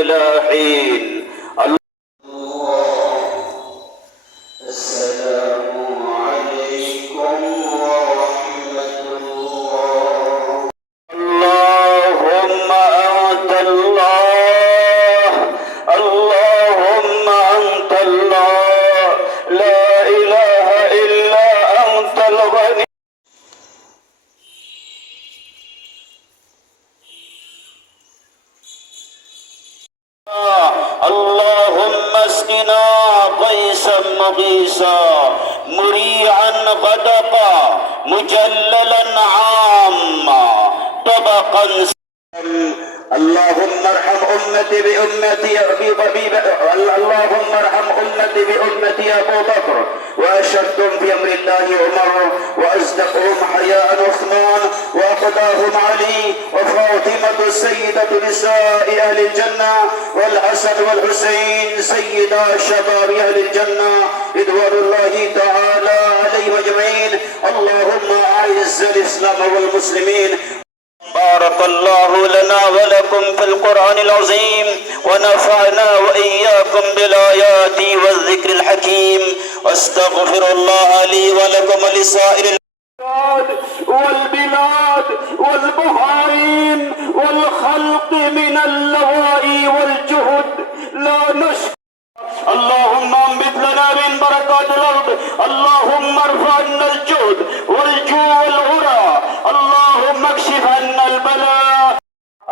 إلى حين. اللهم اسقنا غيثا مغيثا مريعا غدقا مجللا عاما طبقا. اللهم ارحم امتي بامتي اللهم ارحم امتي بامتي ابو بكر، واشدهم في امر الله عمر، واصدقهم حياء عثمان، واقضاهم علي وفاطمه السيده نساء اهل الجنه، والحسن والحسين سيدا شباب اهل الجنه رضوان الله تعالى عليهم اجمعين. اللهم اعز الاسلام والمسلمين. بارك الله لنا ولكم في القرآن العظيم، ونفعنا وإياكم بالآيات والذكر الحكيم، واستغفر الله لي ولكم ولسائر والبلاد والبهائم والخلق من اللوائي والجهد لا نشكر. اللهم انبت لنا من بركات الارض، اللهم ارفع عنا الجهد والجوع والعرى، اللهم اكشف عنا البلاء،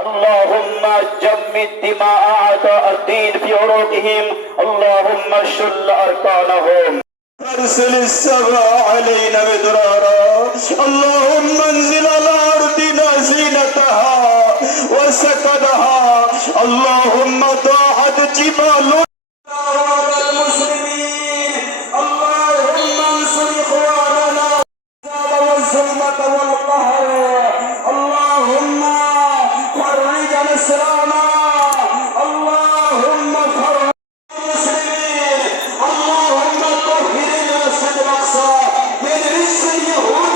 اللهم جمد دماء اعداء الدين في عروقهم، اللهم شل اركانهم. ارسل السماء علينا مدرارا، اللهم انزل على ارضنا زينتها وسكنها، اللهم ضاعت جبال المسلمين، اللهم انصر اخواننا والظلمة والقهر، اللهم فرج الاسرانا، اللهم فرج المسلمين، اللهم طهر المسجد الاقصى من رجس اليهود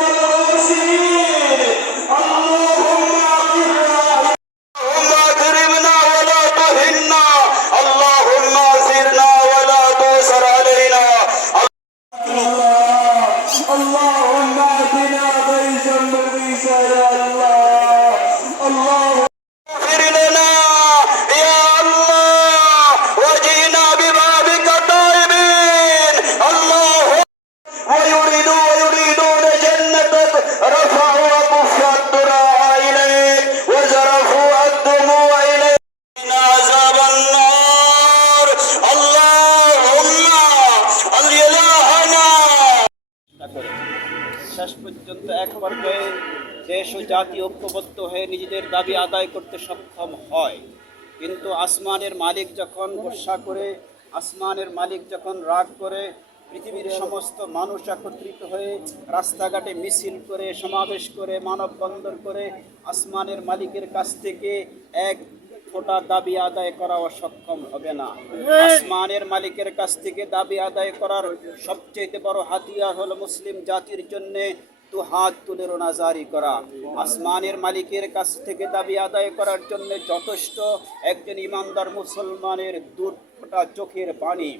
والغاسلين، اللهم اكرمنا ولا تهنا، اللهم اثرنا ولا تؤثر علينا، اللهم اهدنا غيثا مغيثا يا الله، اللهم اغفر لنا يا الله، وجئنا ببابك تائبين، الله ويريدون جنتك، رفعوا اكف الذراع اليك وزرفوا الدموع اليك من عذاب النار، اللهم الهنا। শেষ পর্যন্ত এক পর্যায়ে দেশ ও জাতি ঐক্যবদ্ধ হয়ে নিজেদের দাবি আদায় করতে সক্ষম হয়। কিন্তু আসমানের মালিক যখন গোসা করে, আসমানের মালিক যখন রাগ করে, পৃথিবীর সমস্ত মানুষ একত্রিত হয়ে রাস্তাঘাটে মিছিল করে, সমাবেশ করে, মানববন্ধন করে আসমানের মালিকের কাছ থেকে এক ফোঁটা দাবি আদায় করা সক্ষম হবে না। আসমানের মালিকের কাছ থেকে দাবি আদায় করার সবচেয়ে বড় হাতিয়ার হলো মুসলিম জাতির জন্য দু হাত তুলে রোনাজারি করা। আসমানের মালিকের কাছ থেকে দাবি আদায় করার জন্য যথেষ্ট একজন ইমানদার মুসলমানের দু ফোঁটা চোখের পানি,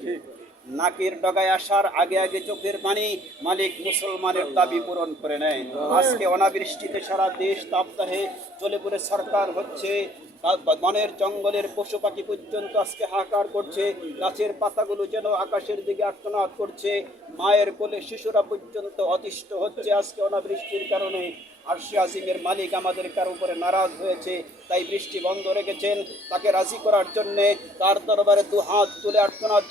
নাকের ডগায় আসার আগে আগে চোখের পানি মালিক মুসলমানের দাবি পূরণ করে নেয়। আজকে অনাবৃষ্টিতে সারা দেশ তাপদাহে চলে পড়ে সরকার হচ্ছে, বনের জঙ্গলের পশু পাখি পর্যন্ত আজকে হাহাকার করছে, গাছের পাতাগুলো যেন আকাশের দিকে আর্তনাদ করছে, মায়ের কোলে শিশুরা পর্যন্ত অতিষ্ঠ হচ্ছে আজকে অনাবৃষ্টির কারণে। আরশে আজিমের মালিক আমাদের কার উপরে নারাজ হয়েছে, তাই বৃষ্টি বন্ধ রেখেছেন। তাকে রাজি করার জন্যে তার দরবারে দু হাত তুলে আর্তনাদ